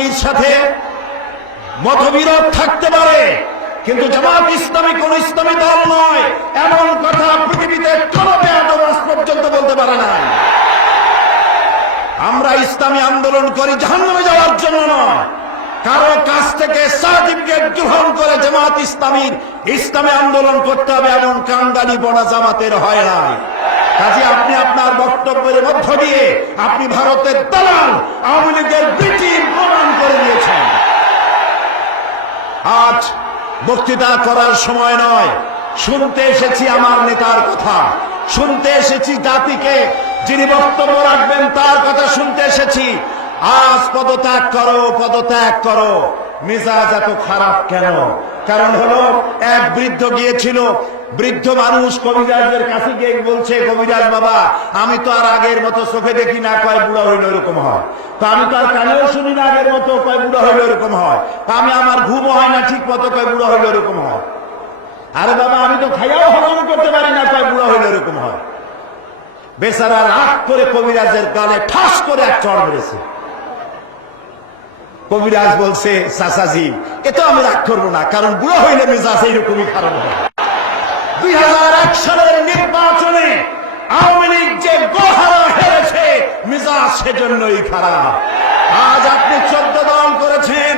ইসলামীর সাথে মতবিরোধ থাকতে পারে, কিন্তু জামাত ইসলামী কোন ইসলামী দল নয়, এমন কথা পৃথিবীতে কোন বেয়াদব আজ পর্যন্ত বলতে পারে না। আমরা ইসলামী আন্দোলন করি জাহান্নামে যাওয়ার জন্য নয়, কারো কাছ থেকে সার্টিফিকেট গ্রহণ করে জামাত ইসলামী আন্দোলন করতে হবে এমন কান্দানি বনা জামাতের হয় নাই। কাজে আপনি আপনার বক্তব্যের মধ্য দিয়ে আপনি ভারতের দালাল আওয়ামী লীগের ব্রিটিশ প্রমাণ করে দিয়েছেন। আজ বক্তৃতা করার সময় নয়, শুনতে এসেছি আমার নেতার কথা, শুনতে এসেছি জাতিকে যিনি বক্তব্য রাখবেন তার কথা শুনতে এসেছি। আজ পদত্যাগ করো, পদত্যাগ করো। মেজাজ এত খারাপ কেন? কারণ হলো এক বৃদ্ধ গিয়েছিল, বৃদ্ধ মানুষ কবিরাজের কাছে গিয়ে বলছে, কবিরাজ বাবা আমি তো আর আগের মতো চোখে দেখি না, কয় বুড়া হইলে এরকম হয়, তো আমি তো আর কানেও শুনি না আগের মতো, কয় বুড়া হইলে এরকম হয়, তা আমি আমার ঘুমও হয় না ঠিক মতো, কয় বুড়া হইলে এরকম হয়। আরে বাবা আমি তো খাইয়াও হরণ করতে পারি না, কয় বুড়া হইলে এরকম হয়। বেচারা রাগ করে কবিরাজের গালে ঠাস করে এক চড় মেরেছে। কবিরাজ বলছে, চাচাজি এতো আমি রাগ করবো না, কারণ বুড়ো হইলে মেজাজ এইরকমই খারাপ হয়। 2001 সালের নির্বাচনে আওয়ামী লীগ যে গোহারা হেরেছে, মেজাজ সেজন্যই খারাপ। আজ আপনি 14 দল করেছেন,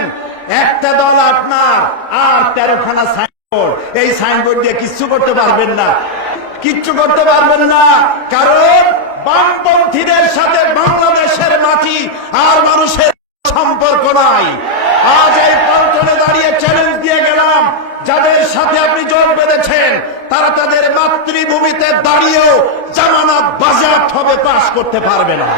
একটা দল আপনার আর 13খানা সাইনবোর্ড, এই সাইনবোর্ড দিয়ে কিচ্ছু করতে পারবেন না, কিচ্ছু করতে পারবেন না। কারণ বামপন্থীদের সাথে বাংলাদেশের মাটি আর মানুষের সম্পর্ক নাই। আজ এই পল্টনে দাঁড়িয়ে চ্যালেঞ্জ দিয়ে গেলাম, যাদের সাথে আপনি জোট বেঁধেছেন তারা তাদের মাতৃভূমিতে দাঁড়িয়েও জামানত বাজেয়াপ্ত হবে পাস করতে পারবে না।